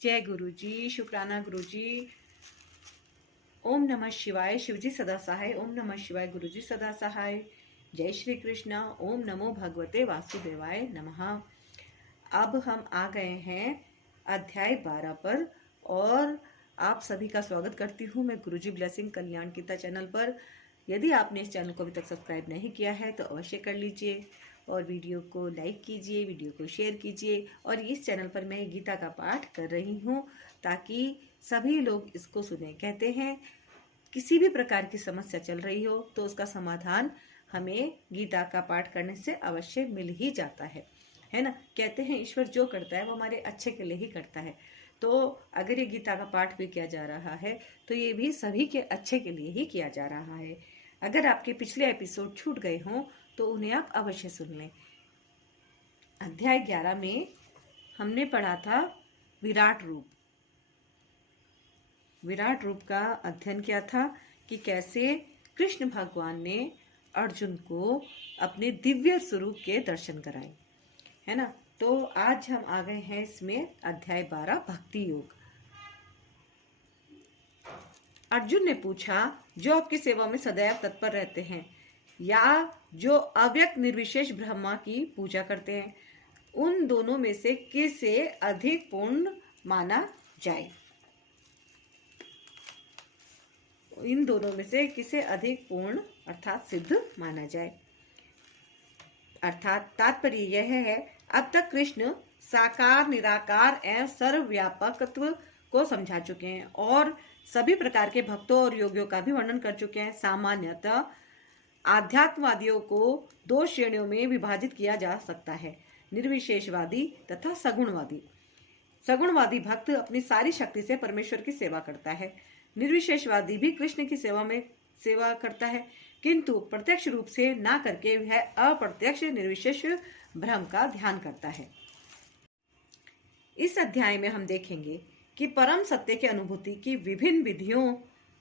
जय गुरु जी, शुक्राना गुरु जी। ओम नमः शिवाय, शिवजी सदा सहाय। ओम नमः शिवाय, गुरु जी सदा सहाय। जय श्री कृष्ण। ओम नमो भगवते वासुदेवाय नमः। अब हम आ गए हैं अध्याय 12 पर और आप सभी का स्वागत करती हूँ मैं गुरुजी ब्लेसिंग कल्याण गीता चैनल पर। यदि आपने इस चैनल को अभी तक सब्सक्राइब नहीं किया है तो अवश्य कर लीजिए और वीडियो को लाइक कीजिए, वीडियो को शेयर कीजिए। और इस चैनल पर मैं गीता का पाठ कर रही हूँ ताकि सभी लोग इसको सुने। कहते हैं किसी भी प्रकार की समस्या चल रही हो तो उसका समाधान हमें गीता का पाठ करने से अवश्य मिल ही जाता है ना। कहते हैं ईश्वर जो करता है वो हमारे अच्छे के लिए ही करता है। तो अगर ये गीता का पाठ भी किया जा रहा है तो ये भी सभी के अच्छे के लिए ही किया जा रहा है। अगर आपके पिछले एपिसोड छूट गए हों तो उन्हें आप अवश्य सुन लें। अध्याय 11 में हमने पढ़ा था विराट रूप। विराट रूप का अध्ययन किया था कि कैसे कृष्ण भगवान ने अर्जुन को अपने दिव्य स्वरूप के दर्शन कराए, है ना। तो आज हम आ गए हैं इसमें अध्याय 12 भक्ति योग। अर्जुन ने पूछा, जो आपकी सेवा में सदैव तत्पर रहते हैं या जो अव्यक्त निर्विशेष ब्रह्मा की पूजा करते हैं, उन दोनों में से किसे अधिक पूर्ण माना जाए। इन दोनों में से किसे अधिक पूर्ण अर्थात सिद्ध माना जाए। अर्थात तात्पर्य यह है, अब तक कृष्ण साकार, निराकार एवं सर्वव्यापकत्व को समझा चुके हैं और सभी प्रकार के भक्तों और योगियों का भी वर्णन कर चुके हैं। सामान्यतः आध्यात्मवादियों को दो श्रेणियों में विभाजित किया जा सकता है, निर्विशेषवादी तथा सगुणवादी। सगुणवादी भक्त अपनी सारी शक्ति से परमेश्वर की सेवा करता है। निर्विशेषवादी भी कृष्ण की सेवा करता है, किंतु प्रत्यक्ष रूप से ना करके वह अप्रत्यक्ष निर्विशेष ब्रह्म का ध्यान करता है। इस अध्याय में हम देखेंगे कि परम सत्य की अनुभूति की विभिन्न विधियों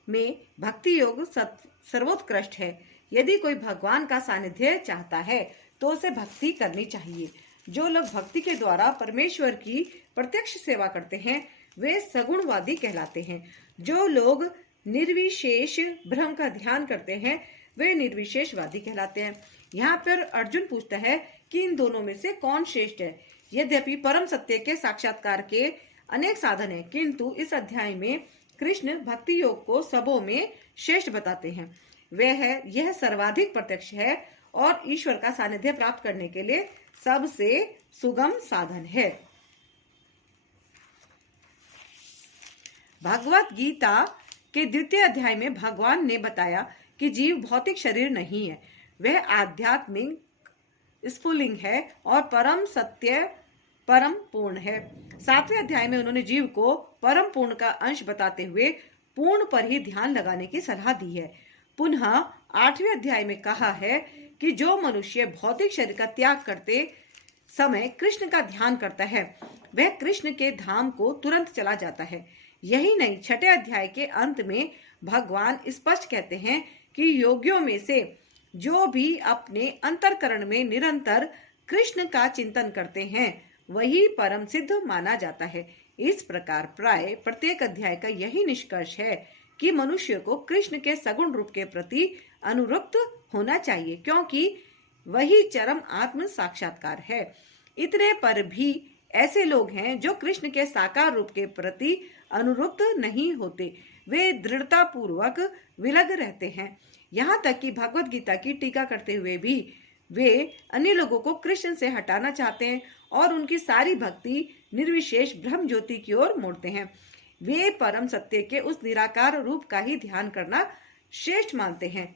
में भक्ति योग सर्वोत्कृष्ट है। यदि कोई भगवान का सानिध्य चाहता है तो उसे भक्ति करनी चाहिए। जो लोग भक्ति के द्वारा परमेश्वर की प्रत्यक्ष सेवा करते हैं वे सगुणवादी कहलाते हैं। जो लोग निर्विशेष ब्रह्म का ध्यान करते हैं वे निर्विशेषवादी कहलाते हैं। यहाँ पर अर्जुन पूछता है कि इन दोनों में से कौन श्रेष्ठ है। यद्यपि परम सत्य के साक्षात्कार के अनेक साधन हैं, किंतु इस अध्याय में कृष्ण भक्ति योग को सबों में श्रेष्ठ बताते हैं। यह सर्वाधिक प्रत्यक्ष है और ईश्वर का सानिध्य प्राप्त करने के लिए सबसे सुगम साधन है। भगवत गीता के द्वितीय अध्याय में भगवान ने बताया कि जीव भौतिक शरीर नहीं है, वह आध्यात्मिक स्फुलिंग है और परम सत्य परम पूर्ण है। 7वें अध्याय में उन्होंने जीव को परम पूर्ण का अंश बताते हुए पूर्ण पर ही ध्यान लगाने की सलाह दी है। पुनः 8वें अध्याय में कहा है कि जो मनुष्य भौतिक शरीर का त्याग करते समय कृष्ण का ध्यान करता है वह कृष्ण के धाम को तुरंत चला जाता है। यही नहीं, 6ठे अध्याय के अंत में भगवान स्पष्ट कहते हैं कि योगियों में से जो भी अपने अंतरकरण में निरंतर कृष्ण का चिंतन करते हैं वही परम सिद्ध माना जाता है। इस प्रकार प्राय प्रत्येक अध्याय का यही निष्कर्ष है कि मनुष्य को कृष्ण के सगुण रूप के प्रति अनुरक्त होना चाहिए, क्योंकि वही चरम आत्म साक्षात्कार है। इतने पर भी ऐसे लोग हैं जो कृष्ण के साकार रूप के प्रति अनुरक्त नहीं होते, वे दृढ़ता पूर्वक विलग रहते हैं। यहाँ तक कि भगवत गीता की टीका करते हुए भी वे अन्य लोगों को कृष्ण से हटाना चाहते हैं और उनकी सारी भक्ति निर्विशेष ब्रह्म ज्योति की ओर मोड़ते हैं। वे परम सत्य के उस निराकार रूप का ही ध्यान करना श्रेष्ठ मानते हैं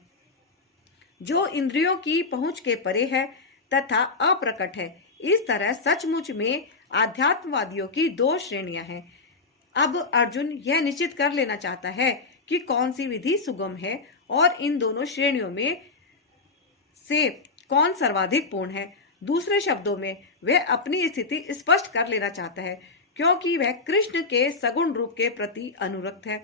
जो इंद्रियों की पहुंच के परे है तथा अप्रकट है। इस तरह सचमुच में आध्यात्मवादियों की दो श्रेणियां हैं। अब अर्जुन यह निश्चित कर लेना चाहता है कि कौन सी विधि सुगम है और इन दोनों श्रेणियों में से कौन सर्वाधिक पूर्ण है। दूसरे शब्दों में वह अपनी स्थिति स्पष्ट कर लेना चाहता है, क्योंकि वह कृष्ण के सगुण रूप के प्रति अनुरक्त है।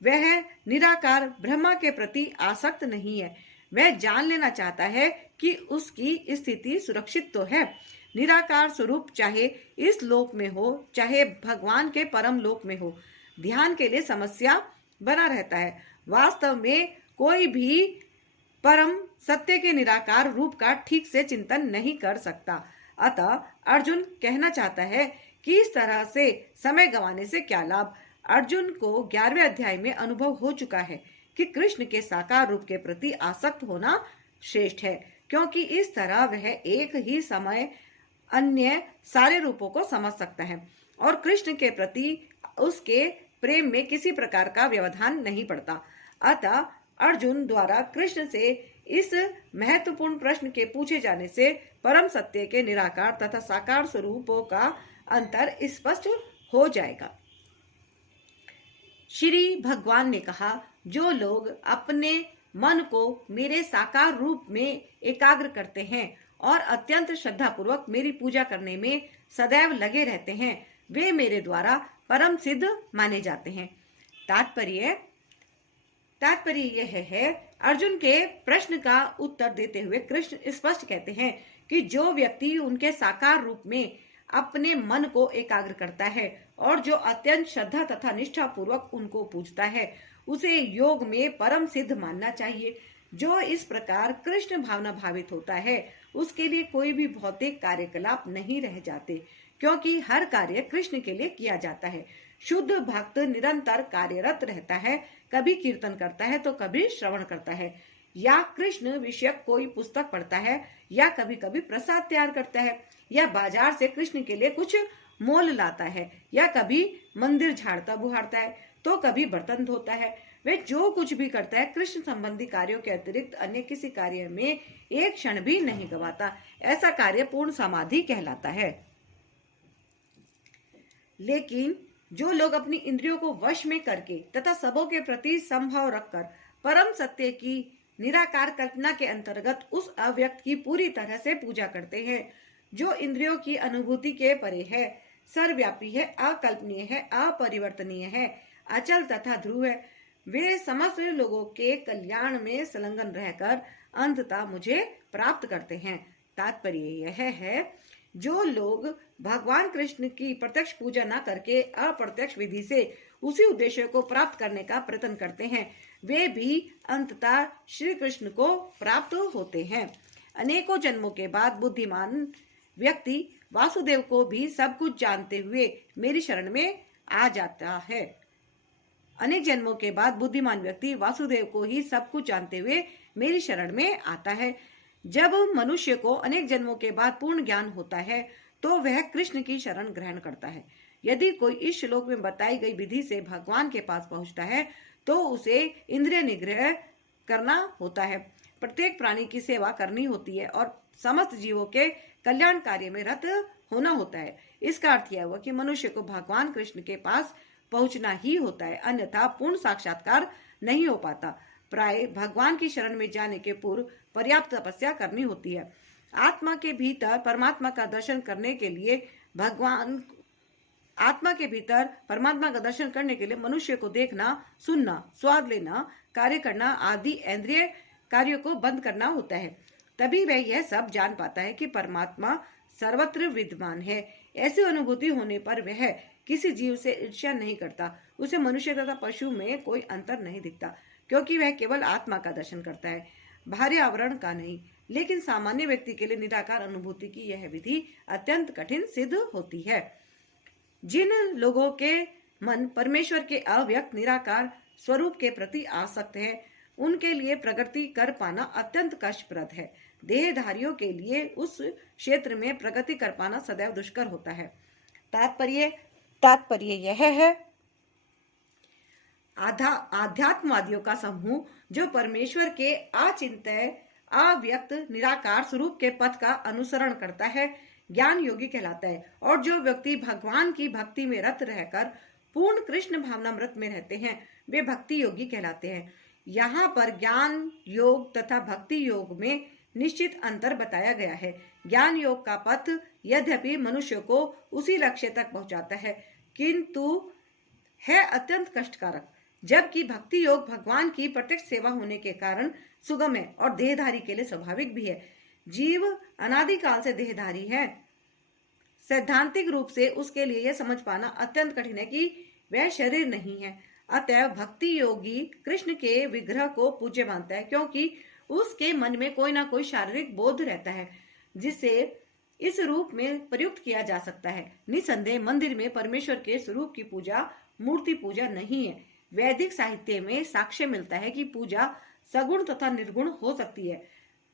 वह निराकार ब्रह्मा के प्रति आसक्त नहीं है। वह जान लेना चाहता है कि उसकी स्थिति सुरक्षित तो है, निराकार स्वरूप चाहे इस लोक में हो चाहे भगवान के परम लोक में हो, ध्यान के लिए समस्या बना रहता है। वास्तव में कोई भी परम सत्य के निराकार रूप का ठीक से चिंतन नहीं कर सकता। अतः अर्जुन कहना चाहता है कि इस तरह से समय गंवाने से क्या लाभ। अर्जुन को 11वें अध्याय में अनुभव हो चुका है कि कृष्ण के साकार रूप के प्रति आसक्त होना श्रेष्ठ है, क्योंकि इस तरह वह एक ही समय अन्य सारे रूपों को समझ सकता है और कृष्ण के प्रति उसके प्रेम में किसी प्रकार का व्यवधान नहीं पड़ता। अतः अर्जुन द्वारा कृष्ण से इस महत्वपूर्ण प्रश्न के पूछे जाने से परम सत्य के निराकार तथा साकार स्वरूपों का अंतर स्पष्ट हो जाएगा। श्री भगवान ने कहा, जो लोग अपने मन को मेरे साकार रूप में एकाग्र करते हैं और अत्यंत श्रद्धापूर्वक मेरी पूजा करने में सदैव लगे रहते हैं, वे मेरे द्वारा परम सिद्ध माने जाते हैं। तात्पर्य यह है, अर्जुन के प्रश्न का उत्तर देते हुए कृष्ण स्पष्ट कहते हैं कि जो व्यक्ति उनके साकार रूप में अपने मन को एकाग्र करता है और जो अत्यंत श्रद्धा तथा निष्ठा पूर्वक उनको पूजता है, उसे योग में परम सिद्ध मानना चाहिए। जो इस प्रकार कृष्ण भावना भावित होता है, उसके लिए कोई भी भौतिक कार्यकलाप नहीं रह जाते, क्योंकि हर कार्य कृष्ण के लिए किया जाता है। शुद्ध भक्त निरंतर कार्यरत रहता है, कभी कीर्तन करता है तो कभी श्रवण करता है, या कृष्ण विषयक कोई पुस्तक पढ़ता है, या कभी कभी प्रसाद तैयार करता है, या बाजार से कृष्ण के लिए कुछ मोल लाता है, या कभी मंदिर झाड़ता बुहारता है तो कभी बर्तन धोता है। वे जो कुछ भी करता है कृष्ण संबंधी कार्यों के अतिरिक्त अन्य किसी कार्य में एक क्षण भी नहीं गवाता। ऐसा कार्य पूर्ण समाधि कहलाता है। लेकिन जो लोग अपनी इंद्रियों को वश में करके तथा सबों के प्रति संभव रखकर परम सत्य की निराकार कल्पना के अंतर्गत उस अव्यक्त की पूरी तरह से पूजा करते हैं, जो इंद्रियों की अनुभूति के परे है, सर्वव्यापी है, अकल्पनीय है, अपरिवर्तनीय है, अचल तथा ध्रुव है, वे समस्त लोगों के कल्याण में संलग्न रहकर अंततः मुझे प्राप्त करते हैं। तात्पर्य यह है, जो लोग भगवान कृष्ण की प्रत्यक्ष पूजा न करके अप्रत्यक्ष विधि से उसी उद्देश्य को प्राप्त करने का प्रयत्न करते हैं, वे भी अंततः श्री कृष्ण को प्राप्त होते हैं। अनेकों जन्मों के बाद बुद्धिमान व्यक्ति वासुदेव को भी सब कुछ जानते हुए मेरी शरण में आ जाता है। अनेक जन्मों के बाद बुद्धिमान व्यक्ति वासुदेव को ही सब कुछ जानते हुए मेरी शरण में आता है। जब मनुष्य को अनेक जन्मों के बाद पूर्ण ज्ञान होता है तो वह कृष्ण की शरण ग्रहण करता है। यदि कोई इस श्लोक में बताई गई विधि से भगवान के पास पहुंचता है तो उसे इंद्रिय निग्रह करना होता है, प्रत्येक प्राणी की सेवा करनी होती है और समस्त जीवों के कल्याण कार्य में रत होना होता है। इसका अर्थ यह हुआ कि मनुष्य को भगवान कृष्ण के पास पहुंचना ही होता है, अन्यथा पूर्ण साक्षात्कार नहीं हो पाता। प्राय भगवान की शरण में जाने के पूर्व पर्याप्त तपस्या करनी होती है। आत्मा के भीतर परमात्मा का दर्शन करने के लिए मनुष्य को देखना, सुनना, स्वाद लेना, कार्य करना आदि इंद्रिय कार्यों को बंद करना होता है। तभी वह यह सब जान पाता है कि परमात्मा सर्वत्र विद्यमान है। ऐसी अनुभूति होने पर वह किसी जीव से ईर्ष्या नहीं करता। उसे मनुष्य तथा पशु में कोई अंतर नहीं दिखता, क्योंकि वह केवल आत्मा का दर्शन करता है, बाहरी आवरण का नहीं। लेकिन सामान्य व्यक्ति के लिए निराकार अनुभूति की यह विधि अत्यंत कठिन सिद्ध होती है। जिन लोगों के मन परमेश्वर के अव्यक्त निराकार स्वरूप के प्रति आसक्त है, उनके लिए प्रगति कर पाना अत्यंत कष्टप्रद है। देहधारियों के लिए उस क्षेत्र में प्रगति कर पाना सदैव दुष्कर होता है। तात्पर्य यह है, आध्यात्मवादियों का समूह जो परमेश्वर के अचिंत्य अव्यक्त निराकार स्वरूप के पथ का अनुसरण करता है, ज्ञान योगी कहलाता है। और जो व्यक्ति भगवान की भक्ति में रत रहकर पूर्ण कृष्ण भावनामृत में रहते हैं, वे भक्ति योगी कहलाते हैं। यहाँ पर ज्ञान योग तथा भक्ति योग में निश्चित अंतर बताया गया है। ज्ञान योग का पथ यद्यपि मनुष्य को उसी लक्ष्य तक पहुंचाता है, किंतु है अत्यंत कष्टकारक, जबकि भक्ति योग भगवान की प्रत्यक्ष सेवा होने के कारण सुगम है और देहधारी के लिए स्वाभाविक भी है। जीव अनादिकाल से देहधारी है सैद्धांतिक रूप से उसके लिए यह समझ पाना अत्यंत कठिन है कि वह शरीर नहीं है। अतः भक्ति योगी कृष्ण के विग्रह को पूज्य मानता है, क्योंकि उसके मन में कोई ना कोई शारीरिक बोध रहता है जिसे इस रूप में प्रयुक्त किया जा सकता है। निसंदेह मंदिर में परमेश्वर के स्वरूप की पूजा मूर्ति पूजा नहीं है। वैदिक साहित्य में साक्ष्य मिलता है कि पूजा सगुण तथा निर्गुण हो सकती है।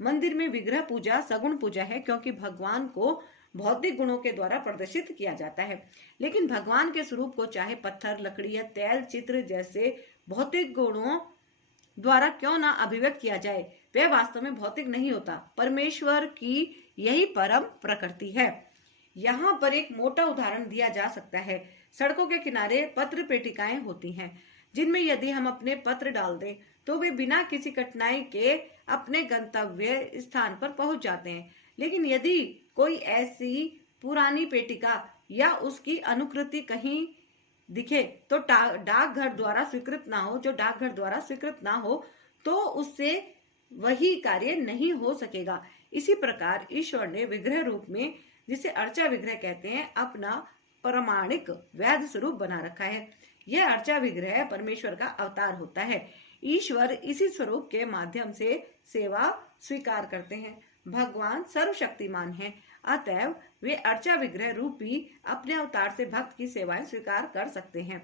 मंदिर में विग्रह पूजा सगुण पूजा है, क्योंकि भगवान को भौतिक गुणों के द्वारा प्रदर्शित किया जाता है। लेकिन भगवान के स्वरूप को चाहे पत्थर, लकड़ी या तैल चित्र जैसे भौतिक गुणों द्वारा क्यों ना अभिव्यक्त किया जाए, वह वास्तव में भौतिक नहीं होता। परमेश्वर की यही परम प्रकृति है। यहाँ पर एक मोटा उदाहरण दिया जा सकता है। सड़कों के किनारे पत्र पेटिकाएं होती हैं, जिनमें यदि हम अपने पत्र डाल दें तो वे बिना किसी कठिनाई के अपने गंतव्य स्थान पर पहुंच जाते हैं। लेकिन यदि कोई ऐसी पुरानी पेटिका या उसकी अनुकृति कहीं दिखे तो डाकघर द्वारा स्वीकृत ना हो, जो डाकघर द्वारा स्वीकृत ना हो, तो उससे वही कार्य नहीं हो सकेगा। इसी प्रकार ईश्वर ने विग्रह रूप में, जिसे अर्चा विग्रह कहते हैं, अपना प्रमाणिक वैध स्वरूप बना रखा है। यह अर्चा विग्रह परमेश्वर का अवतार होता है। ईश्वर इसी स्वरूप के माध्यम से सेवा स्वीकार करते हैं। भगवान सर्वशक्तिमान हैं, अतएव वे अर्चा विग्रह रूपी अपने अवतार से भक्त की सेवाएं स्वीकार कर सकते हैं,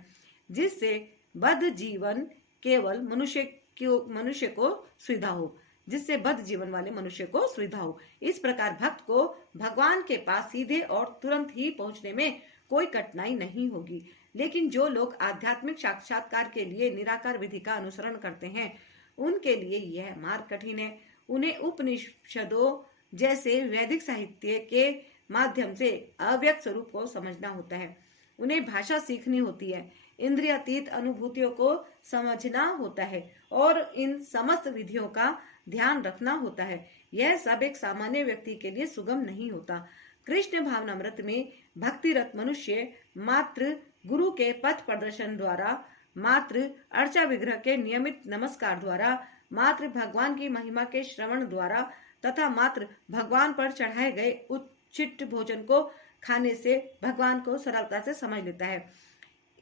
जिससे बद्ध जीवन केवल मनुष्य को सुविधा हो, जिससे बद्ध जीवन वाले मनुष्य को सुविधा हो। इस प्रकार भक्त को भगवान के पास सीधे और तुरंत ही पहुंचने में कोई कठिनाई नहीं होगी। लेकिन जो लोग आध्यात्मिक साक्षात्कार के लिए निराकार विधि का अनुसरण करते हैं, उनके लिए यह मार्ग कठिन है। उन्हें उपनिषदों जैसे वैदिक साहित्य के माध्यम से अव्यक्त स्वरूप को समझना होता है। उन्हें भाषा सीखनी होती है, इंद्रियातीत अनुभूतियों को समझना होता है और इन समस्त विधियों का ध्यान रखना होता है। यह सब एक सामान्य व्यक्ति के लिए सुगम नहीं होता। कृष्ण भावनामृत में भक्तिरत मनुष्य मात्र गुरु के पथ प्रदर्शन द्वारा, मात्र अर्चा विग्रह के नियमित नमस्कार द्वारा, मात्र भगवान की महिमा के श्रवण द्वारा तथा मात्र भगवान पर चढ़ाए गए उच्चिष्ट भोजन को खाने से भगवान को सरलता से समझ लेता है।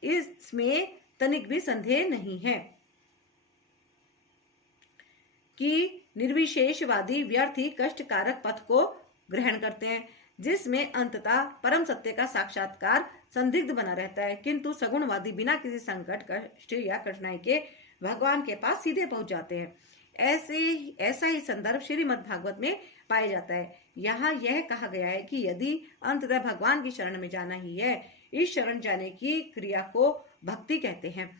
इसमें तनिक भी संदेह नहीं है कि निर्विशेषवादी व्यर्थी कष्टकारक पथ को ग्रहण करते हैं, जिसमें अंततः परम सत्य का साक्षात्कार संदिग्ध बना रहता है। किंतु सगुणवादी बिना किसी संकट, कष्ट या कठिनाई के भगवान के पास सीधे पहुंच जाते हैं। ऐसा ही संदर्भ श्रीमद् भागवत में पाया जाता है। यहाँ यह कहा गया है कि यदि अंततः भगवान की शरण में जाना ही है, इस शरण जाने की क्रिया को भक्ति कहते हैं।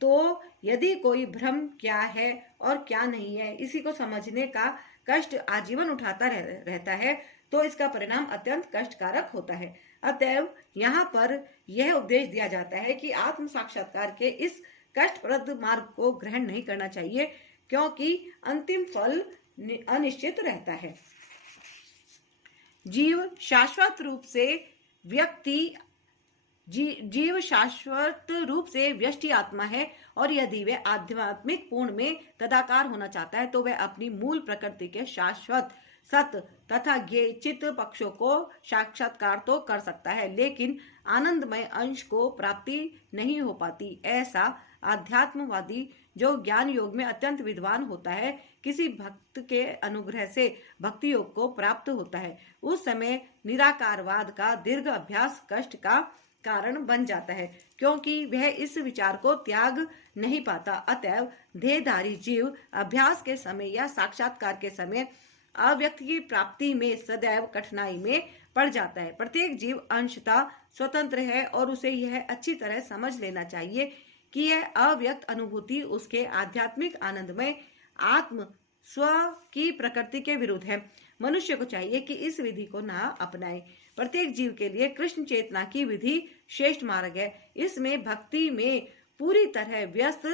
तो यदि कोई भ्रम क्या है और क्या नहीं है, इसी को समझने का कष्ट आजीवन उठाता रहता है, तो इसका परिणाम अत्यंत कष्टकारक होता है। अतएव यहाँ पर यह उपदेश दिया जाता है कि आत्म साक्षात्कार के इस कष्टप्रद मार्ग को ग्रहण नहीं करना चाहिए, क्योंकि अंतिम फल अनिश्चित रहता है। जीव शाश्वत रूप से व्यष्टि आत्मा है, और यदि वह आध्यात्मिक पूर्ण में तदाकार होना चाहता है तो वह अपनी मूल प्रकृति के शाश्वत सत्य तथा ज्ञेय चित्त पक्षों को साक्षात्कार तो कर सकता है, लेकिन आनंदमय अंश को प्राप्ति नहीं हो पाती। ऐसा आध्यात्मवादी जो ज्ञान योग में अत्यंत विद्वान होता है, किसी भक्त के अनुग्रह से भक्ति योग को प्राप्त होता है। उस समय निराकारवाद का दीर्घ अभ्यास कष्ट का कारण बन जाता है, क्योंकि वह इस विचार को त्याग नहीं पाता। अतएव देहधारी जीव अभ्यास के समय या साक्षात्कार के समय अव्यक्त की प्राप्ति में सदैव कठिनाई में पड़ जाता है। प्रत्येक जीव अंशतः स्वतंत्र है और उसे यह अच्छी तरह समझ लेना चाहिए कि यह अव्यक्त अनुभूति उसके आध्यात्मिक आनंदमय आत्म स्व की प्रकृति के विरुद्ध है। मनुष्य को चाहिए कि इस विधि को ना अपनाए। प्रत्येक जीव के लिए कृष्ण चेतना की विधि श्रेष्ठ मार्ग है। इसमें भक्ति में पूरी तरह व्यस्त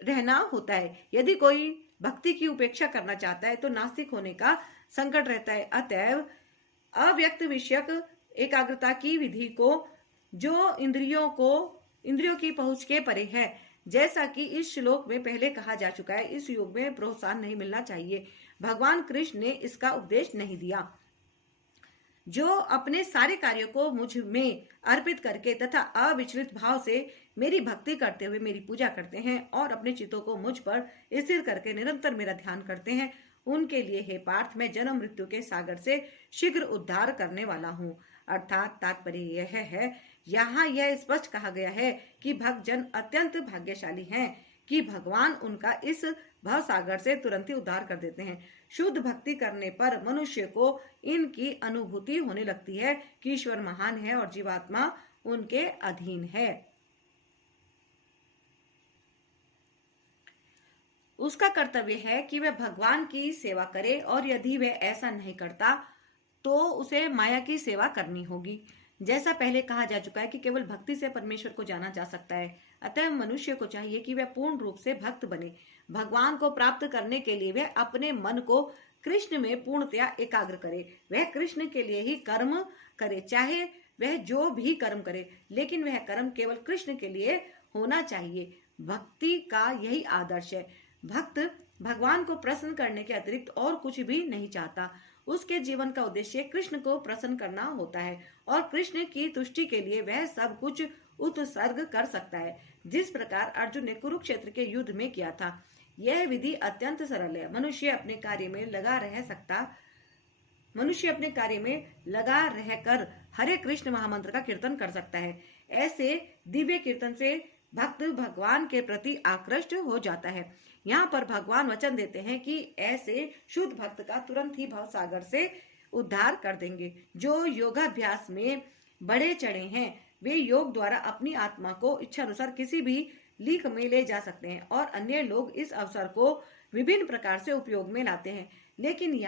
रहना होता है। यदि कोई भक्ति की उपेक्षा करना चाहता है तो नास्तिक होने का संकट रहता है। अतएव अव्यक्त विषयक एकाग्रता की विधि को, जो इंद्रियों की पहुंच के परे है, जैसा कि इस श्लोक में पहले कहा जा चुका है, इस योग में प्रोत्साहन नहीं मिलना चाहिए। भगवान कृष्ण ने इसका उपदेश नहीं दिया। जो अपने सारे कार्यों को मुझ में अर्पित करके तथा अविचलित भाव से मेरी भक्ति करते हुए मेरी पूजा करते हैं और अपने चित्तों को मुझ पर स्थिर करके निरंतर मेरा ध्यान करते हैं, उनके लिए हे पार्थ मैं जन्म मृत्यु के सागर से शीघ्र उद्धार करने वाला हूँ। अर्थात तात्पर्य यह है, यहाँ यह स्पष्ट कहा गया है कि भक्त जन अत्यंत भाग्यशाली हैं कि भगवान उनका इस भव सागर से तुरंत ही उद्धार कर देते हैं। शुद्ध भक्ति करने पर मनुष्य को इनकी अनुभूति होने लगती है कि ईश्वर महान है और जीवात्मा उनके अधीन है। उसका कर्तव्य है कि वह भगवान की सेवा करे और यदि वह ऐसा नहीं करता तो उसे माया की सेवा करनी होगी। जैसा पहले कहा जा चुका है कि केवल भक्ति से परमेश्वर को जाना जा सकता है। अतः मनुष्य को चाहिए कि वह पूर्ण रूप से भक्त बने। भगवान को प्राप्त करने के लिए वह अपने मन को कृष्ण में पूर्णतया एकाग्र करे। वह कृष्ण के लिए ही कर्म करे, चाहे वह जो भी कर्म करे, लेकिन वह कर्म केवल कृष्ण के लिए होना चाहिए। भक्ति का यही आदर्श है। भक्त भगवान को प्रसन्न करने के अतिरिक्त और कुछ भी नहीं चाहता। उसके जीवन का उद्देश्य कृष्ण को प्रसन्न करना होता है और कृष्ण की तुष्टि के लिए वह सब कुछ उत्सर्ग कर सकता है, जिस प्रकार अर्जुन ने कुरुक्षेत्र के युद्ध में किया था। यह विधि अत्यंत सरल है। मनुष्य अपने कार्य में लगा रहकर हरे कृष्ण महामंत्र का कीर्तन कर सकता है। ऐसे दिव्य कीर्तन से भक्त भगवान के प्रति आकृष्ट हो जाता है। यहाँ पर भगवान वचन देते हैं कि ऐसे शुद्ध भक्त का तुरंत ही भव सागर से उद्धार कर देंगे। जो योगाभ्यास में बढ़े चढ़े हैं वे योग द्वारा अपनी आत्मा को इच्छा अनुसार किसी भी लीक में ले जा सकते हैं और अन्य लोग इस अवसर को विभिन्न प्रकार से उपयोग में लाते हैं। लेकिन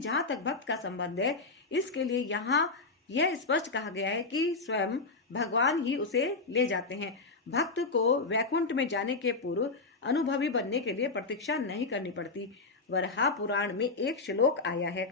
जहाँ तक भक्त का संबंध है, इसके लिए यहाँ यह स्पष्ट कहा गया है कि स्वयं भगवान ही उसे ले जाते हैं। भक्त को वैकुंठ में जाने के पूर्व अनुभवी बनने के लिए प्रतीक्षा नहीं करनी पड़ती। वराह पुराण में एक श्लोक आया है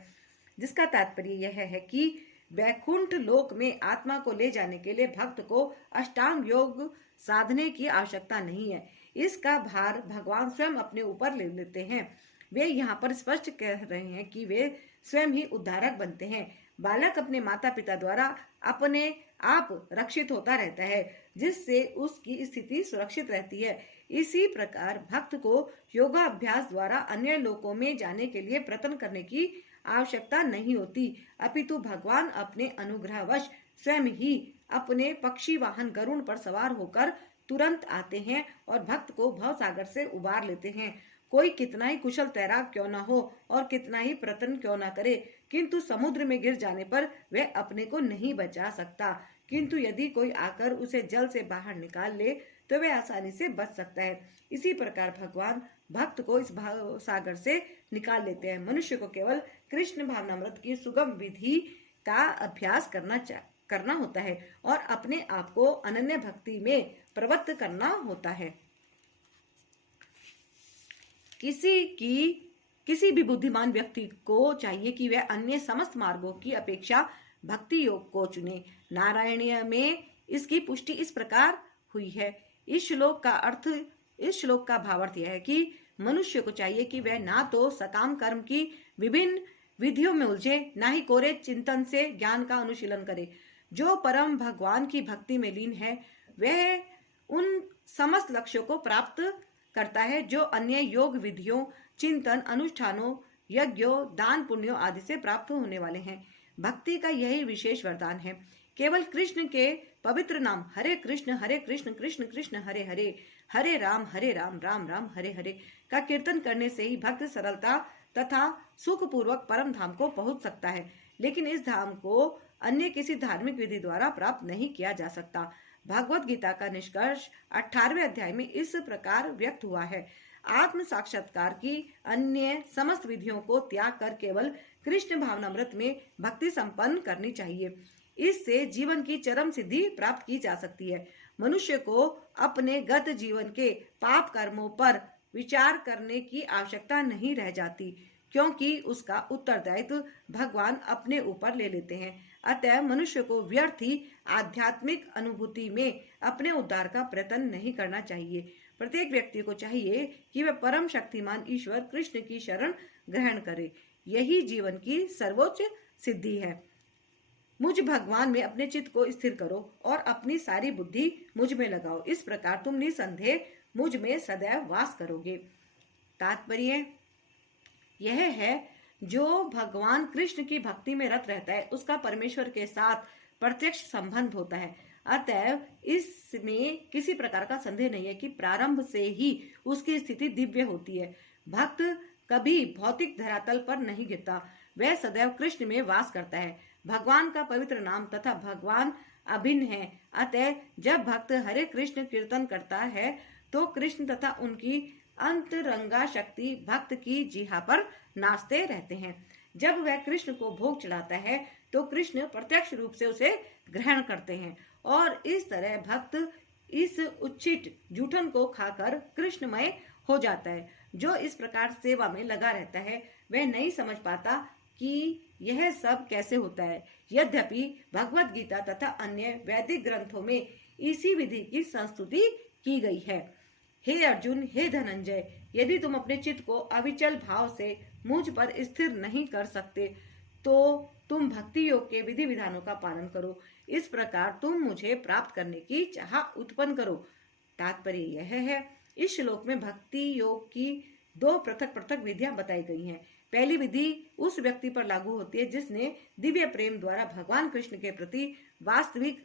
जिसका तात्पर्य यह है कि वैकुंठ लोक में आत्मा को ले जाने के लिए भक्त को अष्टांग योग साधने की आवश्यकता नहीं है। इसका भार भगवान स्वयं अपने ऊपर ले लेते हैं। वे यहाँ पर स्पष्ट कह रहे हैं कि वे स्वयं ही उद्धारक बनते हैं। बालक अपने माता पिता द्वारा अपने आप रक्षित होता रहता है, जिससे उसकी स्थिति सुरक्षित रहती है। इसी प्रकार भक्त को योगाभ्यास द्वारा अन्य लोकों में जाने के लिए प्रयत्न करने की आवश्यकता नहीं होती, अपितु भगवान अपने अनुग्रहवश स्वयं ही अपने पक्षी वाहन गरुड़ पर सवार होकर तुरंत आते हैं और भक्त को भव सागर से उबार लेते हैं। कोई कितना ही कुशल तैराक क्यों न हो और कितना ही प्रयत्न क्यों न करे, किंतु समुद्र में गिर जाने पर वह अपने को नहीं बचा सकता। किंतु यदि कोई आकर उसे जल से बाहर निकाल ले तो वह आसानी से बच सकता है। इसी प्रकार भगवान भक्त को इस भाव सागर से निकाल लेते हैं। मनुष्य को केवल कृष्ण भावनामृत की सुगम विधि का अभ्यास करना होता है और अपने आप को अनन्य भक्ति में प्रवृत्त करना होता है। किसी भी बुद्धिमान व्यक्ति को चाहिए कि वह अन्य समस्त मार्गों की अपेक्षा भक्ति योग को चुने। नारायणीय में इसकी पुष्टि इस प्रकार हुई है। इस श्लोक का भावार्थ यह है कि मनुष्य को चाहिए कि वह ना तो सकाम कर्म की विभिन्न विधियों में उलझे, ना ही कोरे चिंतन से ज्ञान का अनुशीलन करे। जो परम भगवान की भक्ति में लीन है वह उन समस्त लक्ष्यों को प्राप्त करता है जो अन्य योग विधियों, चिंतन, अनुष्ठानों, यज्ञों, दान पुण्यों आदि से प्राप्त होने वाले हैं। भक्ति का यही विशेष वरदान है। केवल कृष्ण के पवित्र नाम हरे कृष्ण कृष्ण कृष्ण हरे हरे, हरे राम राम राम हरे हरे का कीर्तन करने से ही भक्त सरलता तथा सुखपूर्वक परम धाम को पहुंच सकता है। लेकिन इस धाम को अन्य किसी धार्मिक विधि द्वारा प्राप्त नहीं किया जा सकता। भागवत गीता का निष्कर्ष 18वें अध्याय में इस प्रकार व्यक्त हुआ है। आत्म साक्षात्कार की अन्य समस्त विधियों को त्याग कर केवल कृष्ण भावनामृत में भक्ति संपन्न करनी चाहिए। इससे जीवन की चरम सिद्धि प्राप्त की जा सकती है। मनुष्य को अपने गत जीवन के पाप कर्मों पर विचार करने की आवश्यकता नहीं रह जाती, क्योंकि उसका उत्तरदायित्व भगवान अपने ऊपर ले लेते हैं। अतः मनुष्य को व्यर्थ ही आध्यात्मिक अनुभूति में अपने उद्धार का प्रयत्न नहीं करना चाहिए। प्रत्येक व्यक्ति को चाहिए कि वह परम शक्तिमान ईश्वर कृष्ण की शरण ग्रहण करे। यही जीवन की सर्वोच्च सिद्धि है। मुझ भगवान में अपने चित्त को स्थिर करो और अपनी सारी बुद्धि मुझ में लगाओ। इस प्रकार तुम निसंदेह मुझ में सदैव वास करोगे। तात्पर्य यह है, जो भगवान कृष्ण की भक्ति में रत रहता है उसका परमेश्वर के साथ प्रत्यक्ष संबंध होता है। अतएव इसमें किसी प्रकार का संदेह नहीं है कि प्रारंभ से ही उसकी स्थिति दिव्य होती है। भक्त कभी भौतिक धरातल पर नहीं गिरता, वह सदैव कृष्ण में वास करता है। भगवान का पवित्र नाम तथा भगवान अभिन्न है। अतः जब भक्त हरे कृष्ण कीर्तन करता है तो कृष्ण तथा उनकी अंतरंगा शक्ति भक्त की जीहा पर नाचते रहते हैं। जब वह कृष्ण को भोग चढ़ाता है तो कृष्ण प्रत्यक्ष रूप से उसे ग्रहण करते हैं और इस तरह भक्त इस उच्छिष्ट जूठन को खाकर कृष्णमय हो जाता है। जो इस प्रकार सेवा में लगा रहता है वह नहीं समझ पाता कि यह सब कैसे होता है। यद्यपि भगवत गीता तथा अन्य वैदिक ग्रंथों में इसी विधि की संस्तुति की गई है। हे अर्जुन, हे धनंजय, यदि तुम अपने चित्त को अविचल भाव से मुझ पर स्थिर नहीं कर सकते तो तुम भक्ति योग के विधि विधानों का पालन करो। इस प्रकार तुम मुझे प्राप्त करने की चाह उत्पन्न करो। तात्पर्य यह है, इस श्लोक में भक्ति योग की दो पृथक पृथक विधियां बताई गई हैं। पहली विधि उस व्यक्ति पर लागू होती है जिसने दिव्य प्रेम द्वारा भगवान कृष्ण के प्रति वास्तविक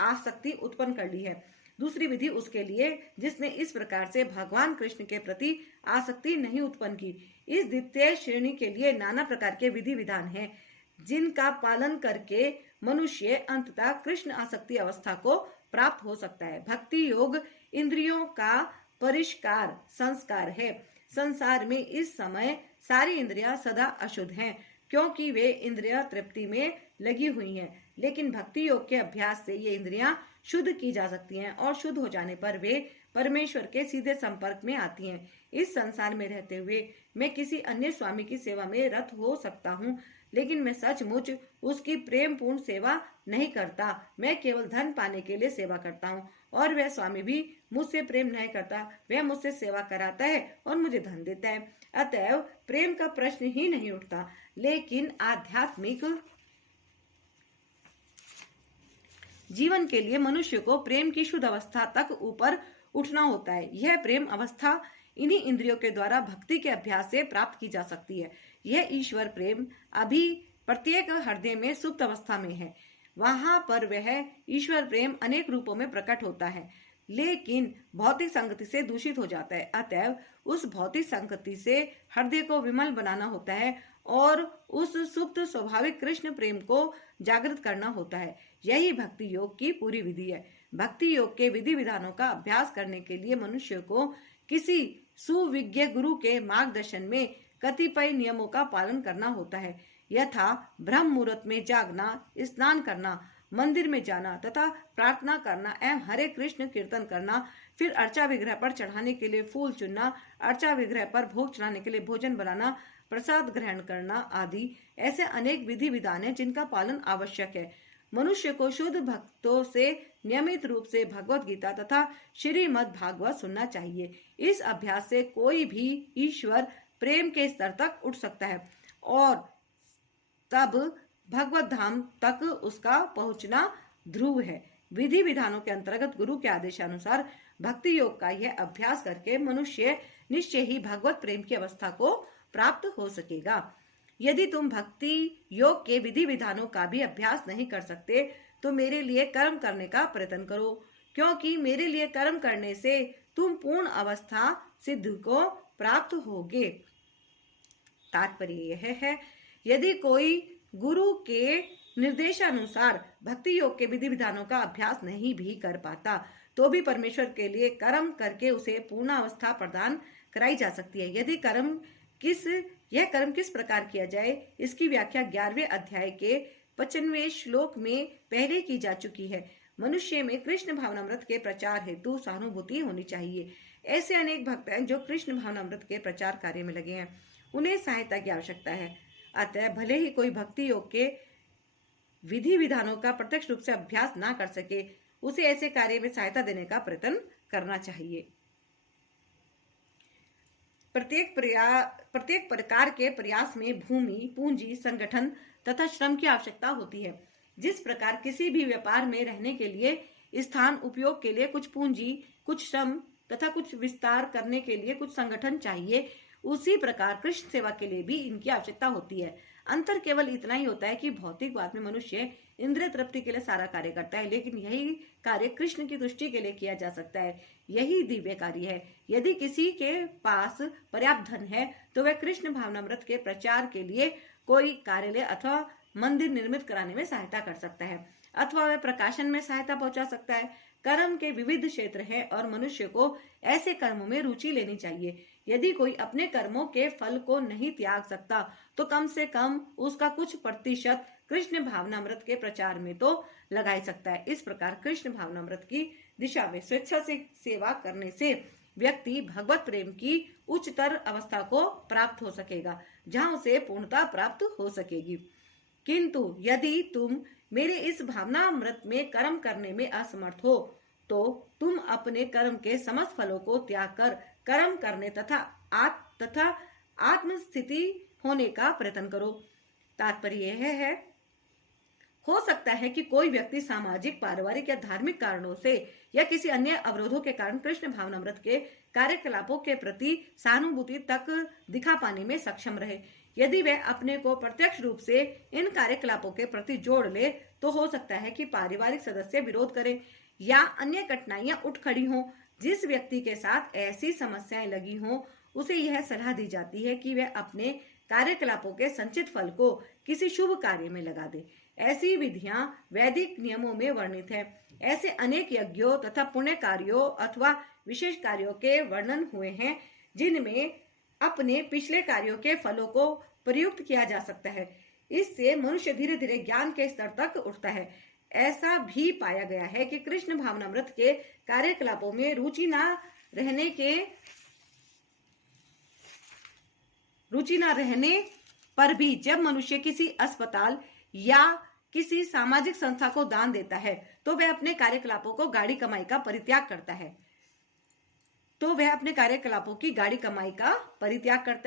आसक्ति उत्पन्न कर ली है। दूसरी विधि उसके लिए जिसने इस प्रकार से भगवान कृष्ण के प्रति आसक्ति नहीं उत्पन्न की। इस द्वितीय श्रेणी के लिए नाना प्रकार के विधि विधान हैं जिनका पालन करके मनुष्य अंततः कृष्ण आसक्ति अवस्था को प्राप्त हो सकता है। भक्ति योग इंद्रियों का परिष्कार संस्कार है। संसार में इस समय सारी इंद्रियां सदा अशुद्ध हैं क्योंकि वे इंद्रिया तृप्ति में लगी हुई हैं, लेकिन भक्ति योग के अभ्यास से ये इंद्रियां शुद्ध की जा सकती हैं और शुद्ध हो जाने पर वे परमेश्वर के सीधे संपर्क में आती हैं। इस संसार में रहते हुए मैं किसी अन्य स्वामी की सेवा में रत हो सकता हूँ, लेकिन मैं सचमुच उसकी प्रेम पूर्ण सेवा नहीं करता। मैं केवल धन पाने के लिए सेवा करता हूँ और वह स्वामी भी मुझसे प्रेम नहीं करता। वह मुझसे सेवा कराता है और मुझे धन देता है। अतएव प्रेम का प्रश्न ही नहीं उठता। लेकिन आध्यात्मिक जीवन के लिए मनुष्य को प्रेम की शुद्ध अवस्था तक ऊपर उठना होता है। यह प्रेम अवस्था इन्हीं इंद्रियों के द्वारा भक्ति के अभ्यास से प्राप्त की जा सकती है। यह ईश्वर प्रेम अभी प्रत्येक हृदय में सुप्त अवस्था में है। वहां पर वह ईश्वर प्रेम अनेक रूपों में प्रकट होता है, लेकिन भौतिक संगति से दूषित हो जाता है। अतएव उस भौतिक संगति से हृदय को विमल बनाना होता है और उस सुप्त स्वाभाविक कृष्ण प्रेम को जागृत करना होता है। यही भक्ति योग की पूरी विधि है। भक्ति योग के विधि विधानों का अभ्यास करने के लिए मनुष्य को किसी सुविज्ञ गुरु के मार्गदर्शन में कतिपय नियमों का पालन करना होता है, यथा ब्रह्म मुहूर्त में जागना, स्नान करना, मंदिर में जाना तथा प्रार्थना करना एवं हरे कृष्ण कीर्तन करना, फिर अर्चा विग्रह पर चढ़ाने के लिए फूल चुनना, अर्चा विग्रह पर भोग चढ़ाने के लिए भोजन बनाना, प्रसाद ग्रहण करना आदि ऐसे अनेक विधि विधान हैं जिनका पालन आवश्यक है। मनुष्य को शुद्ध भक्तों से नियमित रूप से भगवत गीता तथा श्रीमद् भागवत सुनना चाहिए। इस अभ्यास से कोई भी ईश्वर प्रेम के स्तर तक उठ सकता है और तब भगवत धाम तक उसका पहुंचना ध्रुव है। विधि विधानों के अंतर्गत गुरु के आदेशानुसार भक्ति योग का यह अभ्यास करके मनुष्य निश्चय ही भगवत प्रेम की अवस्था को प्राप्त हो सकेगा। यदि तुम भक्ति योग के विधि विधानों का भी अभ्यास नहीं कर सकते तो मेरे लिए कर्म करने का प्रयत्न करो, क्योंकि मेरे लिए कर्म करने से तुम पूर्ण अवस्था सिद्ध को प्राप्त होगे। तात्पर्य यह है, यदि कोई गुरु के निर्देशानुसार भक्ति योग के विधि विधानों का अभ्यास नहीं भी कर पाता तो भी परमेश्वर के लिए कर्म करके उसे पूर्ण अवस्था प्रदान कराई जा सकती है। यदि यह कर्म किस प्रकार किया जाए इसकी व्याख्या 11वें अध्याय के 55वें श्लोक में पहले की जा चुकी है। मनुष्य में कृष्ण भावनामृत के प्रचार हेतु सहानुभूति होनी चाहिए। ऐसे अनेक भक्त हैं जो कृष्ण भावनामृत के प्रचार कार्य में लगे हैं, उन्हें सहायता की आवश्यकता है। अतः भले ही कोई भक्ति योग के विधि विधानों का प्रत्यक्ष रूप से अभ्यास ना कर सके, उसे ऐसे कार्य में सहायता देने का प्रयत्न करना चाहिए। प्रत्येक प्रकार के प्रयास में भूमि, पूंजी, संगठन तथा श्रम की आवश्यकता होती है। जिस प्रकार किसी भी व्यापार में रहने के लिए स्थान उपयोग के लिए कुछ पूंजी, कुछ श्रम तथा कुछ विस्तार करने के लिए कुछ संगठन चाहिए, उसी प्रकार कृष्ण सेवा के लिए भी इनकी आवश्यकता होती है। अंतर केवल इतना ही होता है कि भौतिकवाद में मनुष्य इंद्रिय तृप्ति के लिए सारा कार्य करता है, लेकिन यही कार्य कृष्ण की तुष्टि के लिए किया जा सकता है। यही दिव्य कार्य है। यदि किसी के पास पर्याप्त धन है तो वह कृष्ण भावनामृत के प्रचार के लिए कोई कार्यालय अथवा मंदिर निर्मित कराने में सहायता कर सकता है, अथवा वह प्रकाशन में सहायता पहुंचा सकता है। कर्म के विविध क्षेत्र हैं और मनुष्य को ऐसे कर्मों में रुचि लेनी चाहिए। यदि कोई अपने कर्मों के फल को नहीं त्याग सकता तो कम से कम उसका कुछ प्रतिशत कृष्ण भावनामृत के प्रचार में तो लगा ही सकता है। इस प्रकार कृष्ण भावनामृत की दिशा में स्वेच्छा से सेवा करने से व्यक्ति भगवत प्रेम की उच्चतर अवस्था को प्राप्त हो सकेगा, जहां उसे पूर्णता प्राप्त हो सकेगी। किंतु यदि तुम मेरे इस भावनामृत में कर्म करने में असमर्थ हो तो तुम अपने कर्म के समस्त फलों को त्याग कर कर्म करने तथा आत्मस्थिति होने का प्रयत्न करो। तात्पर्य यह है, हो सकता है कि कोई व्यक्ति सामाजिक, पारिवारिक या धार्मिक कारणों से या किसी अन्य अवरोधों के कारण कृष्ण भावनामृत के कार्यकलापों के प्रति सहानुभूति तक दिखा पाने में सक्षम रहे। यदि वह अपने को प्रत्यक्ष रूप से इन कार्यकलापों के प्रति जोड़ ले तो हो सकता है कि पारिवारिक सदस्य विरोध करें या अन्य कठिनाइयां उठ खड़ी हों। जिस व्यक्ति के साथ ऐसी समस्याएं लगी हों उसे यह सलाह दी जाती है कि वह अपने कार्यकलापों के संचित फल को किसी शुभ कार्य में लगा दे। ऐसी विधियां वैदिक नियमों में वर्णित है। ऐसे अनेक यज्ञों तथा पुण्य कार्यों अथवा विशेष कार्यों के वर्णन हुए हैं जिनमें अपने पिछले कार्यों के फलों को प्रयुक्त किया जा सकता है। इससे मनुष्य धीरे धीरे ज्ञान के स्तर तक उठता है। ऐसा भी पाया गया है कि कृष्ण भावनामृत के कार्यकलापों में रुचि न रहने पर भी जब मनुष्य किसी अस्पताल या किसी सामाजिक संस्था को दान देता है तो वह अपने कार्यकलापों को गाड़ी कमाई का परित्याग करता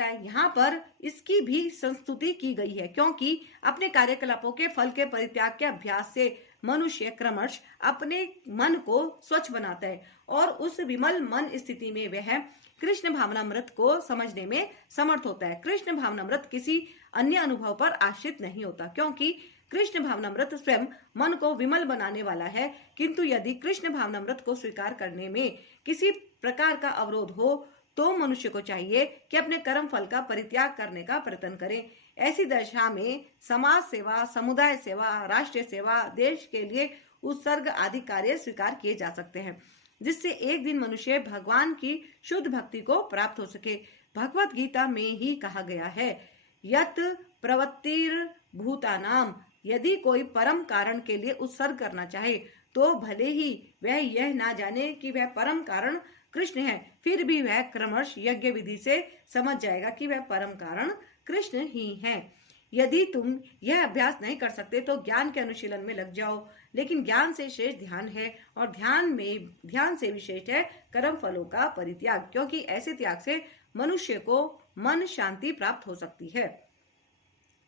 है। यहाँ पर इसकी भी संस्तुति की गई है, क्योंकि अपने कार्यकलापों के फल के परित्याग के अभ्यास से मनुष्य क्रमश अपने मन को स्वच्छ बनाता है और उस विमल मन स्थिति में वह कृष्ण भावनामृत को समझने में समर्थ होता है। कृष्ण भावनामृत किसी अन्य अनुभव पर आश्रित नहीं होता, क्योंकि कृष्ण भावनामृत स्वयं मन को विमल बनाने वाला है। किंतु यदि कृष्ण भावनामृत को स्वीकार करने में किसी प्रकार का अवरोध हो तो मनुष्य को चाहिए कि अपने कर्म फल का परित्याग करने का प्रयत्न करें। ऐसी दशा में समाज सेवा, समुदाय सेवा, राष्ट्रीय सेवा, देश के लिए उत्सर्ग आदि कार्य स्वीकार किए जा सकते हैं, जिससे एक दिन मनुष्य भगवान की शुद्ध भक्ति को प्राप्त हो सके। भगवत गीता में ही कहा गया है, यत प्रवृत्तिर भूतानाम, यदि कोई परम कारण के लिए उत्सर्ग करना चाहे तो भले ही वह यह ना जाने कि वह परम कारण कृष्ण है, फिर भी वह क्रमश यज्ञ विधि से समझ जाएगा कि वह परम कारण कृष्ण ही है। यदि तुम यह अभ्यास नहीं कर सकते तो ज्ञान के अनुशीलन में लग जाओ, लेकिन ज्ञान से श्रेष्ठ ध्यान है और ध्यान से विशेष है कर्म फलों का परित्याग, क्योंकि ऐसे त्याग से मनुष्य को मन शांति प्राप्त हो सकती है।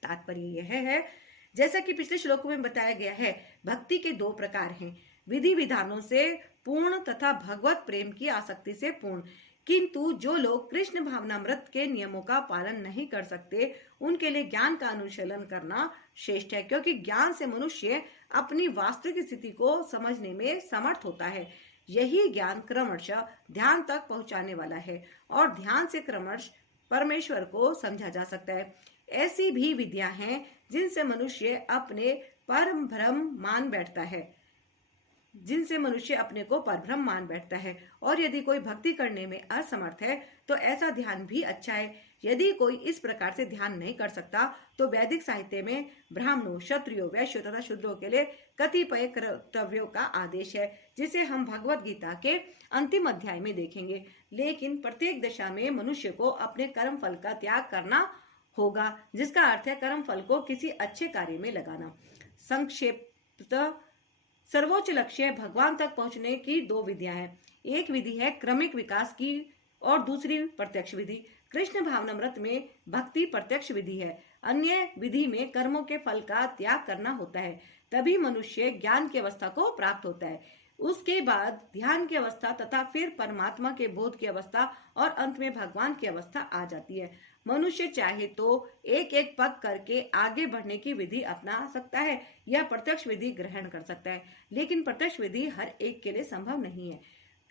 तात्पर्य यह है, जैसा कि पिछले श्लोकों में बताया गया है, भक्ति के दो प्रकार हैं, विधि विधानों से पूर्ण तथा भगवत प्रेम की आसक्ति से पूर्ण। किंतु जो लोग कृष्ण भावनामृत के नियमों का पालन नहीं कर सकते उनके लिए ज्ञान का अनुशीलन करना श्रेष्ठ है, क्योंकि ज्ञान से मनुष्य अपनी वास्तविक स्थिति को समझने में समर्थ होता है। यही ज्ञान क्रमशः ध्यान तक पहुंचाने वाला है और ध्यान से क्रमशः परमेश्वर को समझा जा सकता है। ऐसी भी विधियां हैं जिनसे मनुष्य अपने को परब्रह्म मान बैठता है और यदि कोई भक्ति करने में असमर्थ है तो ऐसा ध्यान भी अच्छा है। यदि कोई इस प्रकार से ध्यान नहीं कर सकता तो वैदिक साहित्य में ब्राह्मणों, क्षत्रियों, वैश्यों तथा शूद्रों के लिए कतिपय कर्तव्यों का आदेश है, जिसे हम भगवत गीता के अंतिम अध्याय में देखेंगे। लेकिन प्रत्येक दशा में मनुष्य को अपने कर्म फल का त्याग करना होगा, जिसका अर्थ है कर्म फल को किसी अच्छे कार्य में लगाना। संक्षिप्त सर्वोच्च लक्ष्य भगवान तक पहुंचने की दो विधियां हैं। एक विधि है क्रमिक विकास की और दूसरी प्रत्यक्ष विधि। कृष्ण भावनामृत में भक्ति प्रत्यक्ष विधि है, अन्य विधि में कर्मों के फल का त्याग करना होता है, तभी मनुष्य ज्ञान की अवस्था को प्राप्त होता है। उसके बाद ध्यान की अवस्था तथा फिर परमात्मा के बोध की अवस्था और अंत में भगवान की अवस्था आ जाती है। मनुष्य चाहे तो एक एक पग करके आगे बढ़ने की विधि अपना सकता है या प्रत्यक्ष विधि ग्रहण कर सकता है, लेकिन प्रत्यक्ष विधि हर एक के लिए संभव नहीं है।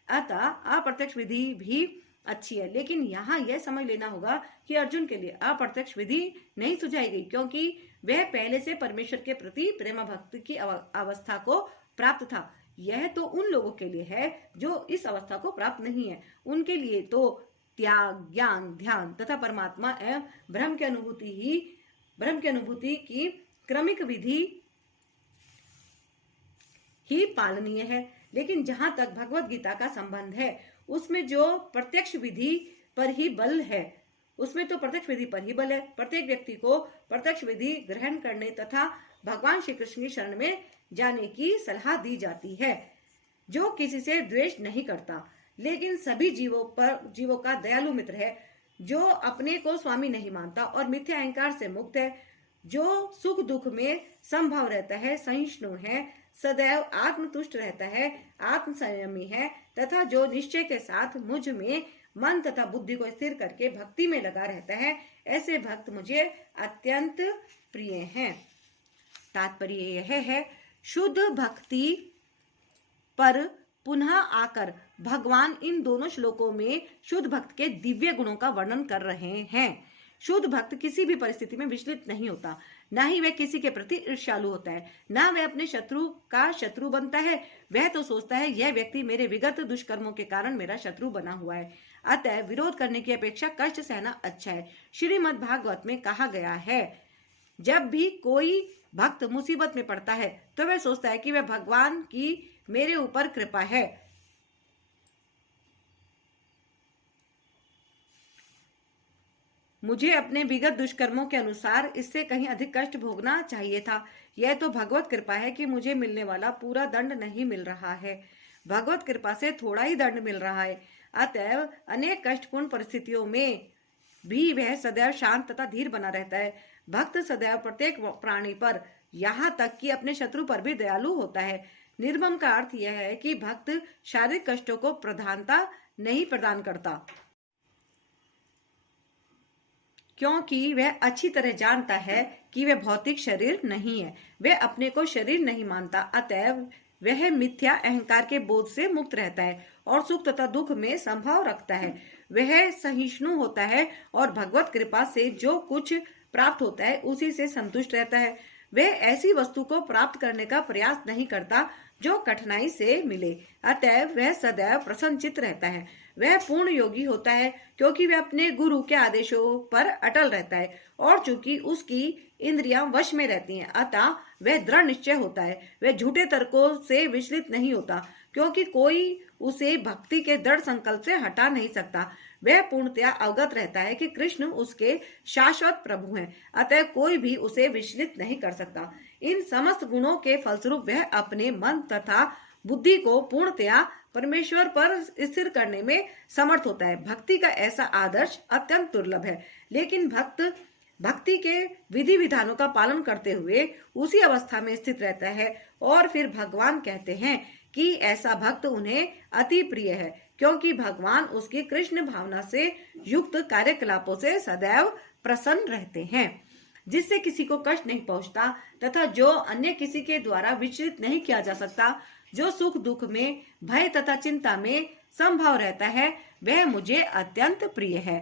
अतः अप्रत्यक्ष विधि भी अच्छी है, लेकिन यहाँ यह समझ लेना होगा कि अर्जुन के लिए अप्रत्यक्ष विधि नहीं सुझाई गई, क्योंकि वह पहले से परमेश्वर के प्रति प्रेम भक्ति की अवस्था को प्राप्त था। यह तो उन लोगों के लिए है जो इस अवस्था को प्राप्त नहीं है। उनके लिए तो त्याग, ज्ञान, ध्यान तथा परमात्मा एवं ब्रह्म की अनुभूति की क्रमिक विधि ही पालनीय है। लेकिन जहां तक भगवत गीता का संबंध है, उसमें जो प्रत्यक्ष विधि पर ही बल है, प्रत्येक व्यक्ति को प्रत्यक्ष विधि ग्रहण करने तथा भगवान श्री कृष्ण की शरण में जाने की सलाह दी जाती है, जो किसी से द्वेष नहीं करता, लेकिन सभी जीवों का दयालु मित्र है, जो अपने को स्वामी नहीं मानता और मिथ्या अहंकार से मुक्त है, जो सुख दुख में समभाव रहता है, सहिष्णु है, सदैव आत्मतुष्ट रहता है, आत्म संयमी है तथा जो निश्चय के साथ मुझ में मन तथा बुद्धि को स्थिर करके भक्ति में लगा रहता है, ऐसे भक्त मुझे अत्यंत प्रिय हैं। तात्पर्य यह है, शुद्ध भक्ति पर पुनः आकर भगवान इन दोनों श्लोकों में शुद्ध भक्त के दिव्य गुणों का वर्णन कर रहे हैं। शुद्ध भक्त किसी भी परिस्थिति में विचलित नहीं होता, न ही वह किसी के प्रति ईर्ष्यालु होता है, न वह अपने शत्रु का शत्रु बनता है। वह तो सोचता है यह व्यक्ति मेरे विगत दुष्कर्मों के कारण मेरा शत्रु बना हुआ है, अतः विरोध करने की अपेक्षा कष्ट सहना अच्छा है। श्रीमद् भागवत में कहा गया है, जब भी कोई भक्त मुसीबत में पड़ता है तो वह सोचता है कि वह भगवान की मेरे ऊपर कृपा है, मुझे अपने विगत दुष्कर्मों के अनुसार इससे कहीं अधिक कष्ट भोगना चाहिए था। यह तो भगवत कृपा है कि मुझे मिलने वाला पूरा दंड नहीं मिल रहा है, भगवत कृपा से थोड़ा ही दंड मिल रहा है। अतएव अनेक कष्टपूर्ण परिस्थितियों में भी वह सदैव शांत तथा धीर बना रहता है। भक्त सदैव प्रत्येक प्राणी पर, यहाँ तक कि अपने शत्रु पर भी दयालु होता है। निर्मम का अर्थ यह है कि भक्त शारीरिक कष्टों को प्रधानता नहीं प्रदान करता, क्योंकि वह अच्छी तरह जानता है कि वह भौतिक शरीर नहीं है, वह अपने को शरीर नहीं मानता, अतएव वह मिथ्या अहंकार के बोध से मुक्त रहता है और सुख तथा दुख में संभाव रखता है। वह सहिष्णु होता है और भगवत कृपा से जो कुछ प्राप्त होता है उसी से संतुष्ट रहता है। वह ऐसी वस्तु को प्राप्त करने का प्रयास नहीं करता जो कठिनाई से मिले, अतएव वह सदैव प्रसन्नचित्त रहता है। वह पूर्ण योगी होता है क्योंकि वह अपने गुरु के आदेशों पर अटल रहता है और चूंकि उसकी इंद्रियां वश में रहती हैं, अतः वह दृढ़ निश्चय होता है। वह झूठे तर्कों से विचलित नहीं होता, क्योंकि कोई उसे भक्ति के दृढ़ संकल्प से हटा नहीं सकता। वह पूर्णतया अवगत रहता है कि कृष्ण उसके शाश्वत प्रभु हैं, अतः कोई भी उसे विचलित नहीं कर सकता। इन समस्त गुणों के फलस्वरूप वह अपने मन तथा बुद्धि को पूर्णतया परमेश्वर पर स्थिर करने में समर्थ होता है। भक्ति का ऐसा आदर्श अत्यंत दुर्लभ है, लेकिन भक्त भक्ति के विधि विधानों का पालन करते हुए उसी अवस्था में स्थित रहता है और फिर भगवान कहते हैं कि ऐसा भक्त उन्हें अति प्रिय है, क्योंकि भगवान उसकी कृष्ण भावना से युक्त कार्यकलापों से सदैव प्रसन्न रहते हैं, जिससे किसी को कष्ट नहीं पहुंचता तथा जो अन्य किसी के द्वारा विचलित नहीं किया जा सकता, जो सुख दुख में, भय तथा चिंता में संभाव रहता है, वह मुझे अत्यंत प्रिय है।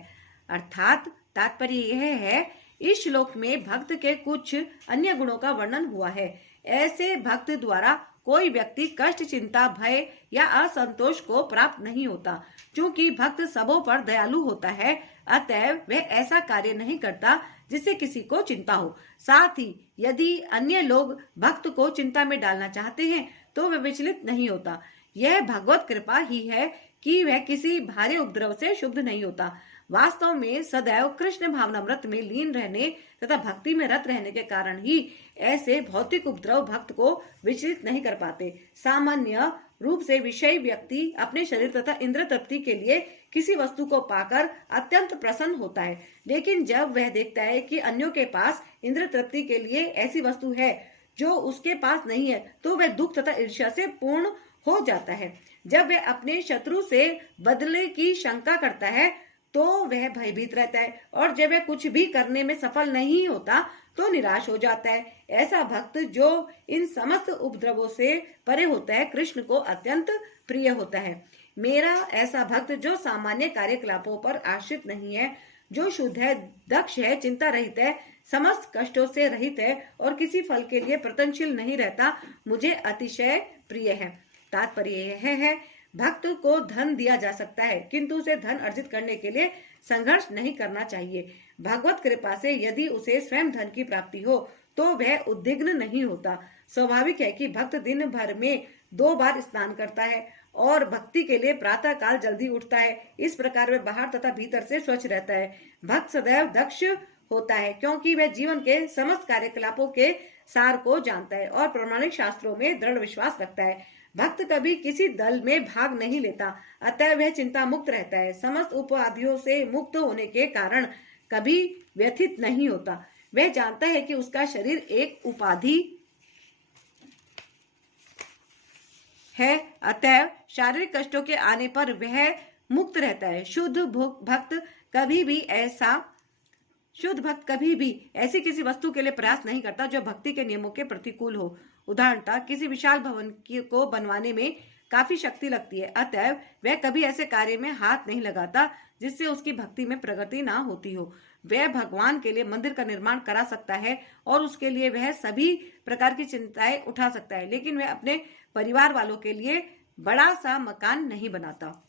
अर्थात तात्पर्य यह है, इस श्लोक में भक्त के कुछ अन्य गुणों का वर्णन हुआ है। ऐसे भक्त द्वारा कोई व्यक्ति कष्ट, चिंता, भय या असंतोष को प्राप्त नहीं होता। क्योंकि भक्त सबों पर दयालु होता है, अतएव वह ऐसा कार्य नहीं करता जिससे किसी को चिंता हो। साथ ही यदि अन्य लोग भक्त को चिंता में डालना चाहते हैं तो वह विचलित नहीं होता। यह भगवत कृपा ही है कि वह किसी भारी उपद्रव से शुद्ध नहीं होता। वास्तव में सदैव कृष्ण भावनामृत में लीन रहने तथा भक्ति में रत रहने के कारण ही ऐसे भौतिक उपद्रव भक्त को विचलित नहीं कर पाते। सामान्य रूप से विषयी व्यक्ति अपने शरीर तथा इंद्र तृप्ति के लिए किसी वस्तु को पाकर अत्यंत प्रसन्न होता है, लेकिन जब वह देखता है कि अन्यों के पास इंद्र तृप्ति के लिए ऐसी वस्तु है जो उसके पास नहीं है, तो वह दुख तथा ईर्ष्या से पूर्ण हो जाता है। जब वह अपने शत्रु से बदले की शंका करता है तो वह भयभीत रहता है, और जब वह कुछ भी करने में सफल नहीं होता तो निराश हो जाता है। ऐसा भक्त जो इन समस्त उपद्रवों से परे होता है, कृष्ण को अत्यंत प्रिय होता है। मेरा ऐसा भक्त जो सामान्य कार्यकलापों पर आश्रित नहीं है, जो शुद्ध है, दक्ष है, चिंता रहित है, समस्त कष्टों से रहित है और किसी फल के लिए प्रतनशील नहीं रहता, मुझे अतिशय प्रिय है। तात्पर्य यह है, भक्त को धन दिया जा सकता है, किंतु उसे धन अर्जित करने के लिए संघर्ष नहीं करना चाहिए। भगवत कृपा से यदि उसे स्वयं धन की प्राप्ति हो तो वह उद्विग्न नहीं होता। स्वाभाविक है कि भक्त दिन भर में 2 बार स्नान करता है और भक्ति के लिए प्रातः काल जल्दी उठता है। इस प्रकार वह बाहर तथा भीतर से स्वच्छ रहता है। भक्त सदैव दक्ष होता है, क्योंकि वह जीवन के समस्त कार्यकलापों के सार को जानता है और प्रामाणिक शास्त्रों में दृढ़ विश्वास रखता है। भक्त कभी किसी दल में भाग नहीं लेता, अतः वह चिंता मुक्त रहता है। समस्त उपाधियों से मुक्त होने के कारण कभी व्यथित नहीं होता। वह जानता है कि उसका शरीर एक उपाधि है, अतः शारीरिक कष्टों के आने पर वह मुक्त रहता है। शुद्ध भक्त कभी भी ऐसी किसी वस्तु के लिए प्रयास नहीं करता जो भक्ति के नियमों के प्रतिकूल हो। उदाहरणतः किसी विशाल भवन को बनवाने में काफी शक्ति लगती है, अतः वह कभी ऐसे कार्य में हाथ नहीं लगाता जिससे उसकी भक्ति में प्रगति ना होती हो। वह भगवान के लिए मंदिर का निर्माण करा सकता है और उसके लिए वह सभी प्रकार की चिंताएं उठा सकता है, लेकिन वह अपने परिवार वालों के लिए बड़ा सा मकान नहीं बनाता।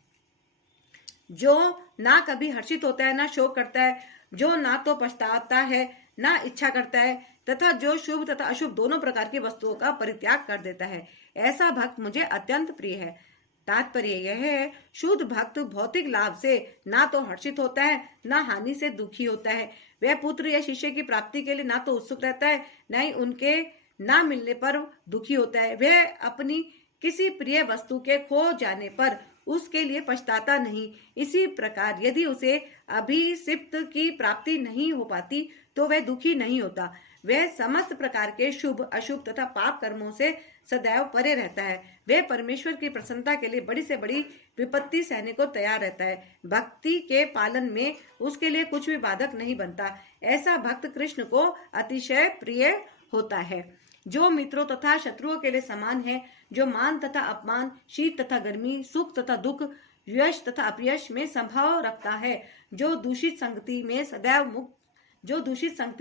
जो ना कभी हर्षित होता है, ना शोक करता है, जो ना तो पछताता है, ना इच्छा करता है, तथा जो शुभ तथा अशुभ दोनों प्रकार की वस्तुओं का परित्याग कर देता है, ऐसा भक्त मुझे अत्यंत प्रिय है। तात्पर्य यह है, शुद्ध भक्त भौतिक लाभ से ना तो हर्षित होता है, ना हानि से दुखी होता है। वह पुत्र या शिष्य की प्राप्ति के लिए ना तो उत्सुक रहता है, ना ही उनके ना मिलने पर दुखी होता है। वह अपनी किसी प्रिय वस्तु के खो जाने पर उसके लिए पछताता नहीं। इसी प्रकार यदि उसे अभिषिक्त की प्राप्ति नहीं हो पाती तो वह दुखी नहीं होता। वह समस्त प्रकार के शुभ अशुभ तथा पाप कर्मों से सदैव परे रहता है। वह परमेश्वर की प्रसन्नता के लिए बड़ी से बड़ी विपत्ति सहने को तैयार रहता है। भक्ति के पालन में उसके लिए कुछ भी बाधक नहीं बनता। ऐसा भक्त कृष्ण को अतिशय प्रिय होता है। जो मित्रों तथा शत्रुओं के लिए समान है, जो मान तथा अपमान, शीत तथा गर्मी, सुख तथा दुख, यश तथा अपयश में संभाव रखता है, जो दूषित संगति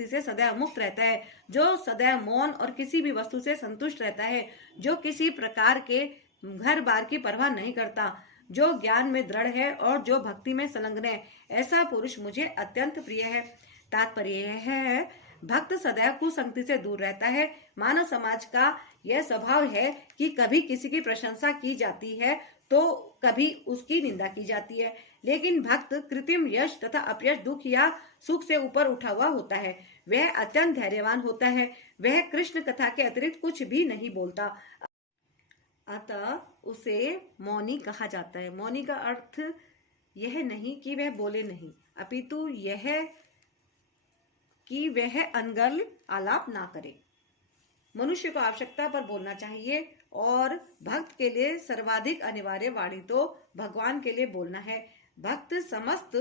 से सदैव मुक्त रहता है, जो सदैव मौन और किसी भी वस्तु से संतुष्ट रहता है, जो किसी प्रकार के घर बार की परवाह नहीं करता, जो ज्ञान में दृढ़ है और जो भक्ति में संलग्न है, ऐसा पुरुष मुझे अत्यंत प्रिय है। तात्पर्य यह है, भक्त सदैव कुसंगति से दूर रहता है। मानव समाज का यह स्वभाव है कि कभी किसी की प्रशंसा की जाती है तो कभी उसकी निंदा की जाती है, लेकिन भक्त कृत्रिम यश तथा अपयश, दुख या सुख से ऊपर उठा हुआ होता है। वह अत्यंत धैर्यवान होता है। वह कृष्ण कथा के अतिरिक्त कुछ भी नहीं बोलता, अतः उसे मौनी कहा जाता है। मौनी का अर्थ यह नहीं कि वह बोले नहीं, अपितु यह कि वह अनर्गल आलाप ना करे। मनुष्य को आवश्यकता पर बोलना चाहिए और भक्त के लिए सर्वाधिक अनिवार्य वाणी तो भगवान के लिए बोलना है। भक्त समस्त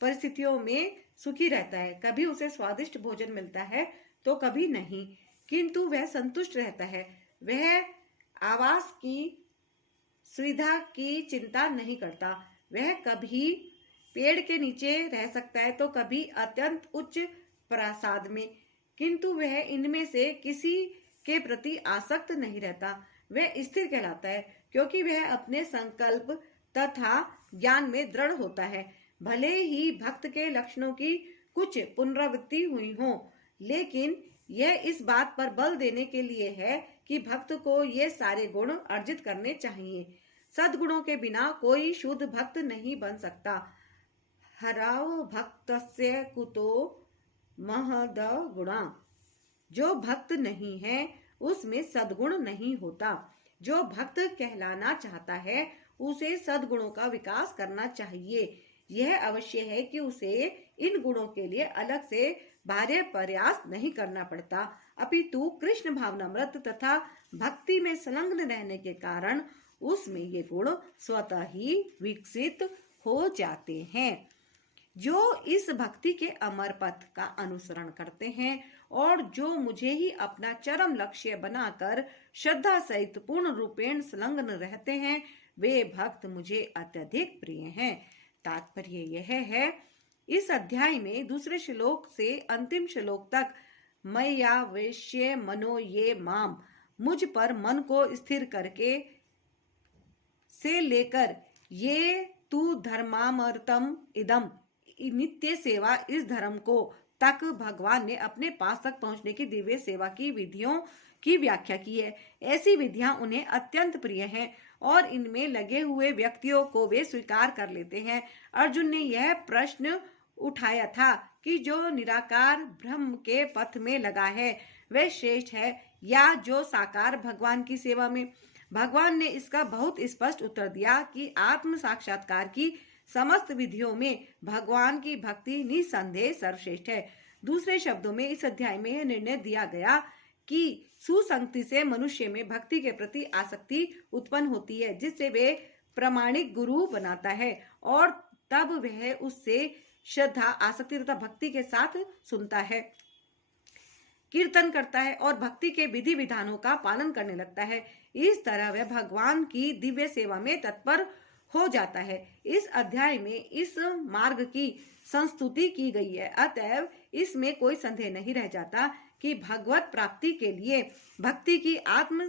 परिस्थितियों में सुखी रहता है। कभी उसे स्वादिष्ट भोजन मिलता है तो कभी नहीं, किंतु वह संतुष्ट रहता है। वह आवास की सुविधा की चिंता नहीं करता। वह कभी पेड़ के नीचे रह सकता है तो कभी अत्यंत उच्च प्रासाद में, किंतु वह इनमें से किसी के प्रति आसक्त नहीं रहता। वह स्थिर कहलाता है क्योंकि वह अपने संकल्प तथा ज्ञान में दृढ़ होता है। भले ही भक्त के लक्षणों की कुछ पुनरावृत्ति हुई हो, लेकिन यह इस बात पर बल देने के लिए है कि भक्त को ये सारे गुण अर्जित करने चाहिए। सद्गुणों के बिना कोई शुद्ध भक्त नहीं बन सकता। हराव भक्तस्य कुतो महद गुणा। जो भक्त नहीं है उसमें सद्गुण नहीं होता। जो भक्त कहलाना चाहता है उसे सद्गुणों का विकास करना चाहिए। यह अवश्य है कि उसे इन गुणों के लिए अलग से बाह्य प्रयास नहीं करना पड़ता, अपितु कृष्ण भावनामृत तथा भक्ति में संलग्न रहने के कारण उसमें ये गुण स्वतः ही विकसित हो जाते हैं। जो इस भक्ति के अमर पथ का अनुसरण करते हैं और जो मुझे ही अपना चरम लक्ष्य बनाकर श्रद्धा सहित पूर्ण रूपेण संलग्न रहते हैं, वे भक्त मुझे अत्यधिक प्रिय हैं। तात्पर्य यह है, इस अध्याय में दूसरे श्लोक से अंतिम श्लोक तक मय्या वेश्य मनो ये माम, मुझ पर मन को स्थिर करके से लेकर ये तू धर्मामर्तम इदम, नित्य सेवा इस धर्म को तक भगवान ने अपने पास तक पहुंचने की दिव्य सेवा की विधियों की व्याख्या की है। ऐसी विधियां उन्हें अत्यंत प्रिय हैं और इनमें लगे हुए व्यक्तियों को वे स्वीकार कर लेते हैं। अर्जुन ने यह प्रश्न उठाया था कि जो निराकार ब्रह्म के पथ में लगा है वह श्रेष्ठ है या जो साकार भगवान की सेवा में। भगवान ने इसका बहुत स्पष्ट उत्तर दिया कि आत्म साक्षात्कार की समस्त विधियों में भगवान की भक्ति निसंदेह सर्वश्रेष्ठ है। दूसरे शब्दों में इस अध्याय में यह निर्णय दिया गया कि सुसंगति से मनुष्य में भक्ति के प्रति आसक्ति उत्पन्न होती है, जिससे वे प्रामाणिक गुरु बनाता है और तब वह उससे श्रद्धा, आसक्ति तथा भक्ति के साथ सुनता है, कीर्तन करता है और भक्ति के विधि विधानों का पालन करने लगता है। इस तरह वह भगवान की दिव्य सेवा में तत्पर हो जाता है। इस अध्याय में इस मार्ग की संस्तुति की गई है, अतएव इसमें कोई संदेह नहीं रह जाता कि भगवत प्राप्ति के लिए भक्ति ही आत्म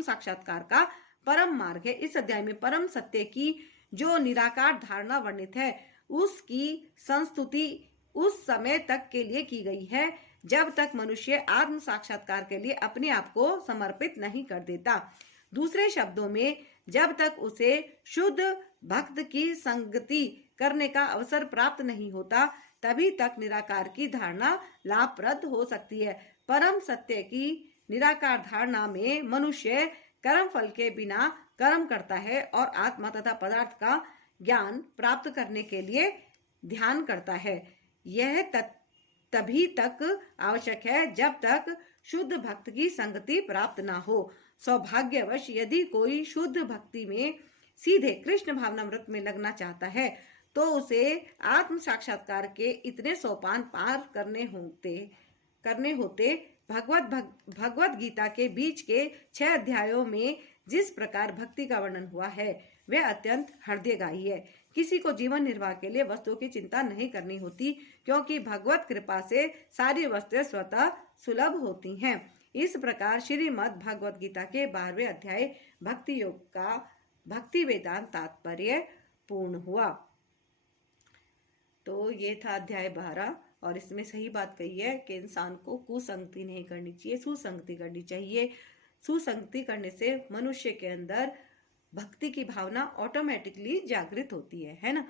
साक्षात्कार का परम मार्ग है। इस अध्याय में परम सत्य की जो निराकार धारणा वर्णित है उसकी संस्तुति उस समय तक के लिए की गई है जब तक मनुष्य आत्म साक्षात्कार के लिए अपने आप को समर्पित नहीं कर देता। दूसरे शब्दों में, जब तक उसे शुद्ध भक्त की संगति करने का अवसर प्राप्त नहीं होता, तभी तक निराकार की धारणा लाभप्रद हो सकती है। परम सत्य की निराकार धारणा में मनुष्य कर्म फल के बिना कर्म करता है और आत्मा तथा पदार्थ का ज्ञान प्राप्त करने के लिए ध्यान करता है। यह तभी तक आवश्यक है जब तक शुद्ध भक्त की संगति प्राप्त ना हो। सौभाग्यवश यदि कोई शुद्ध भक्ति में सीधे कृष्ण भावनामृत में लगना चाहता है तो उसे आत्म साक्षात्कार के इतने सोपान पार करने होते। भगवत गीता के बीच के 6 अध्यायों में जिस प्रकार भक्ति का वर्णन हुआ है वह अत्यंत हृदयग्राही है। किसी को जीवन निर्वाह के लिए वस्तुओं की चिंता नहीं करनी होती, क्योंकि भगवत कृपा से सारी वस्तुएं स्वतः सुलभ होती हैं। इस प्रकार श्रीमद् भगवत गीता के 12वें अध्याय भक्ति योग का भक्ति वेदांत तात्पर्य पूर्ण हुआ। तो ये था अध्याय 12 और इसमें सही बात कही है कि इंसान को कुसंगति नहीं करनी चाहिए, सुसंगति करनी चाहिए। सुसंगति करने से मनुष्य के अंदर भक्ति की भावना ऑटोमेटिकली जागृत होती है ना।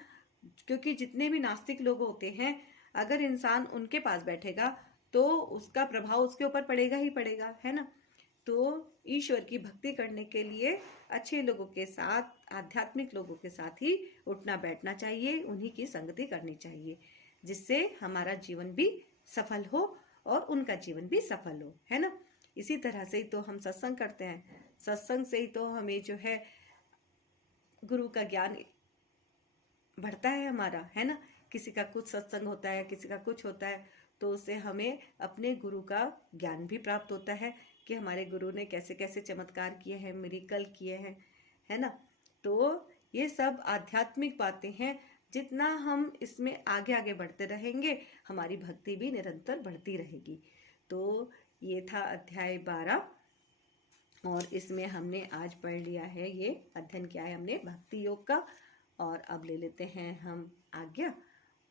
क्योंकि जितने भी नास्तिक लोग होते हैं, अगर इंसान उनके पास बैठेगा तो उसका प्रभाव उसके ऊपर पड़ेगा ही पड़ेगा, है ना। तो ईश्वर की भक्ति करने के लिए अच्छे लोगों के साथ, आध्यात्मिक लोगों के साथ ही उठना बैठना चाहिए, उन्हीं की संगति करनी चाहिए, जिससे हमारा जीवन भी सफल हो और उनका जीवन भी सफल हो, है ना। इसी तरह से ही तो हम सत्संग करते हैं, सत्संग से ही तो हमें जो है गुरु का ज्ञान बढ़ता है हमारा, है ना। किसी का कुछ सत्संग होता है, किसी का कुछ होता है, तो उससे हमें अपने गुरु का ज्ञान भी प्राप्त होता है कि हमारे गुरु ने कैसे कैसे चमत्कार किए हैं, मिरेकल किए हैं, है ना। तो ये सब आध्यात्मिक बातें हैं। जितना हम इसमें आगे आगे बढ़ते रहेंगे, हमारी भक्ति भी निरंतर बढ़ती रहेगी। तो ये था अध्याय 12 और इसमें हमने आज पढ़ लिया है, ये अध्ययन किया है हमने भक्ति योग का। और अब ले लेते हैं हम आज्ञा।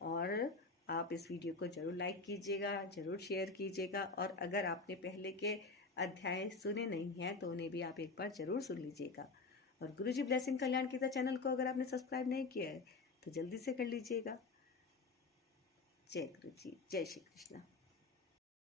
और आप इस वीडियो को जरूर लाइक कीजिएगा, जरूर शेयर कीजिएगा, और अगर आपने पहले के अध्याय सुने नहीं हैं तो उन्हें भी आप एक बार जरूर सुन लीजिएगा। और गुरुजी ब्लेसिंग कल्याण गीता चैनल को अगर आपने सब्सक्राइब नहीं किया है तो जल्दी से कर लीजिएगा। जय गुरु जी, जय श्री कृष्ण।